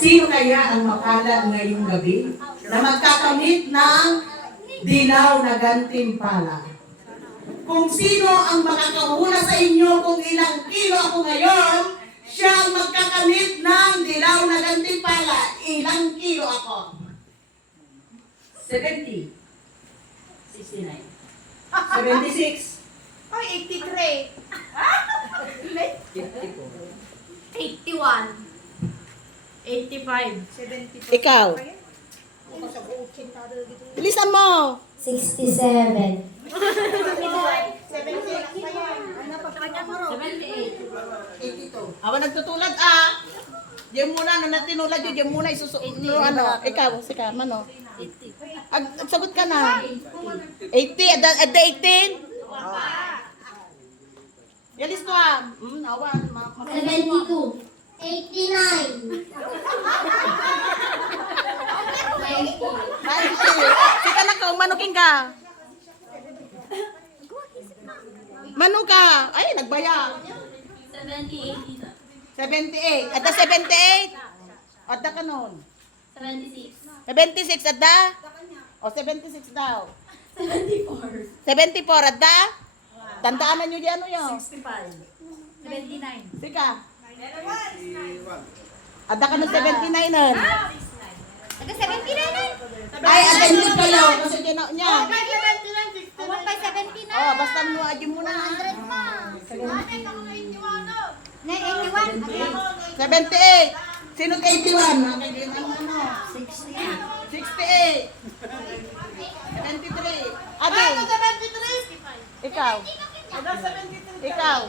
Sino kaya ang mapalad ngayong gabi na magkakamit ng dilaw na gantimpala? Kung sino ang makakahula sa inyo kung ilang kilo ako ngayon, siya ang magkakamit ng dilaw na gantimpala. Ilang kilo ako? 70. 69. 76. Ay, 83. 81. 85. 74. Ikaw? Bilisan mo! 67. 78. Awa nagtutulad Diyan muna, na natinulad yun, diyan muna isusuot. Ikaw, sika, mano. 80. Sagot ka na. 80, at the 18? Yalis ko awan. 72. 89. 90. Sika na ka, manuking ka. Manu ka. Ay, nagbaya. 70, 80. 78. At the 78? At the kanon. 76. 76 at the? O, 76 daw. 74. 74 at the? Tandaanan nyo dyan, ano yun? 65. 79. Sika. At the kanon 79 nun. Taga 79. Ay, attentive kayo. Kasi kino niya. Awal pa 79. Oh, basta mo adyo muna. 100 pa. Na 81. 78. Sino 81? Nakagin ang ano? 68. 73. Ate. Ikaw. Ikaw.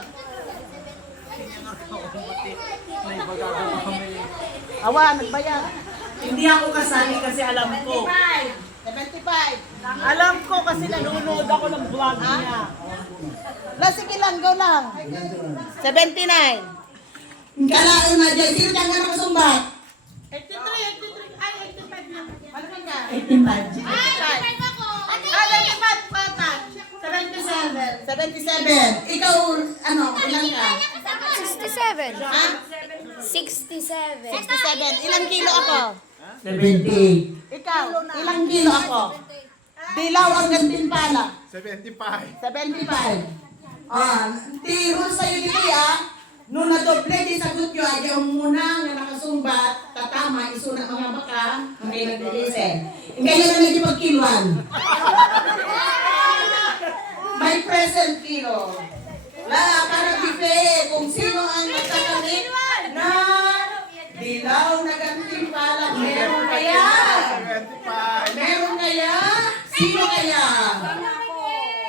Awa, nagbayad. Hindi ako kasali kasi alam ko. 75. Alam ko kasi nanonood ako ng vlog niya. Sige lang, go lang. 79. Kalain na dyan. Sino kang nga nakasumbat? 83. Ay, 85 na. Malapit ka. 85. 77. 77. Ikaw, ano, ilang ka? 67. Ha? 67. 67. Ilang kilo ako? 78. Ikaw, ilang kilo ako? Dilaw ang gantimpala. 75. 75. Tiro sa'yo dito nung nadoble di sagot nyo, ay yung muna nga nakasumbat, tatama, isuna mga baka, may nagdilisen. Ngayon na nagipagkiluan. May present kilo. Para bife, kung sino ang nagkakamit na dilaw na gantimpala. Meron kaya? 75. Meron kaya? Sino kaya?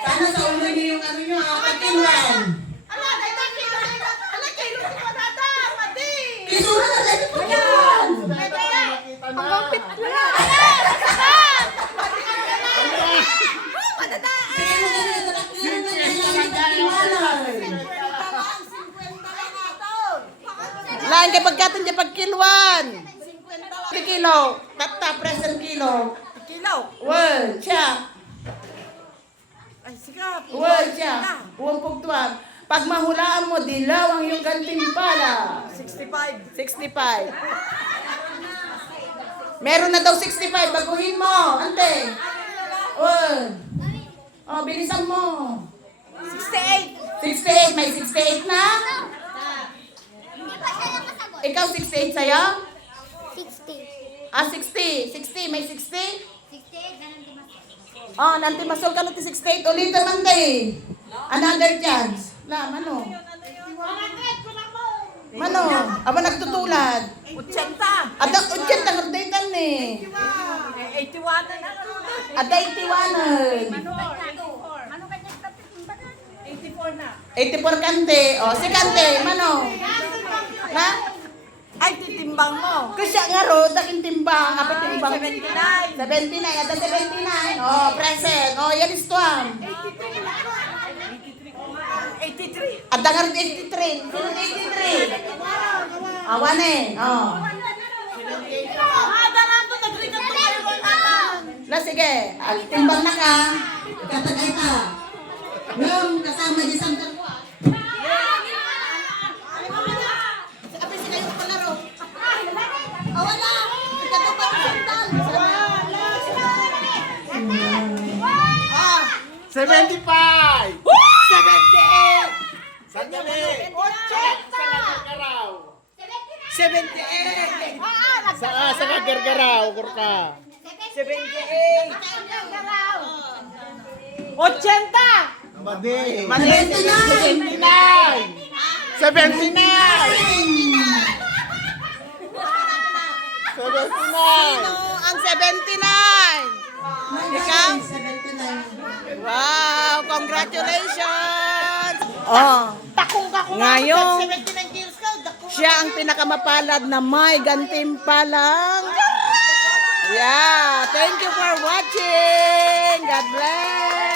Sana sa ulo niyo yung ano nyo, pagkiluan. Kisura na tayo pagkiluan. Hanggang pit lang. Sige mo na rin, nakakilin na kailangan pagkiluan. Lain kay pagkatan dyan pagkiluan. 50 kilo, tata, present kilo. Kilo. Well, siya. Ay, sikap. Well, siya. Huwag pugtuan. Pag mahulaan mo, dilaw ang iyong gantimpala. 65. 65. Meron na daw 65. Baguhin mo. Ante. Bilisan mo. 68. 68. May 68 na? Ikaw 68 sa'yo? 60. 60. 60. May 60? 68 na lang Nanti masol ka na 68. Ulitin man day. Another chance. Mano? Mano? Aba nagtutulad. 80. Ada 80 ang updatean eh. 81 na lang. Ada 81. 84 na. 84 kante. Si kante. Mano? Na? Ay, titimbang mo. Kasi nga ro, daking timbang. Kapit timbang. 79. 79. Ada 79. Present. Yan is tuwang. 83. Ada nga rin 83. Sino 83? Awan eh. Darato, nagrigat pa kayo ng Sige. Timbang na ka. Katagay ka. Yung kasama di sa dalawa. Sabi sila yung palaro. Wala! Ikatubang sandal! Ah! 75! 78! Sandali! 80! Sa Gargaraw. 78! Sa Gargaraw, kurka. 78! 80! Madi. 79! 79! 79! Ang 79! Ikaw? 79. Wow! Congratulations! Oh, ngayon, siya ang pinakamapalad na may gantimpalang. Yeah, thank you for watching. God bless.